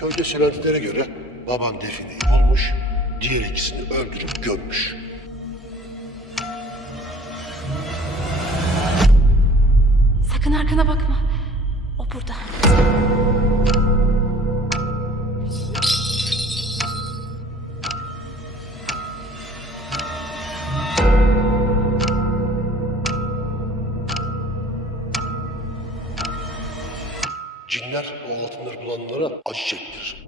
Köyde söylentilere göre baban defineyi bulmuş, diğer ikisini öldürüp gömmüş. Sakın arkana bakma. O burada. Cinler o altınları bulanlara acı çektirir.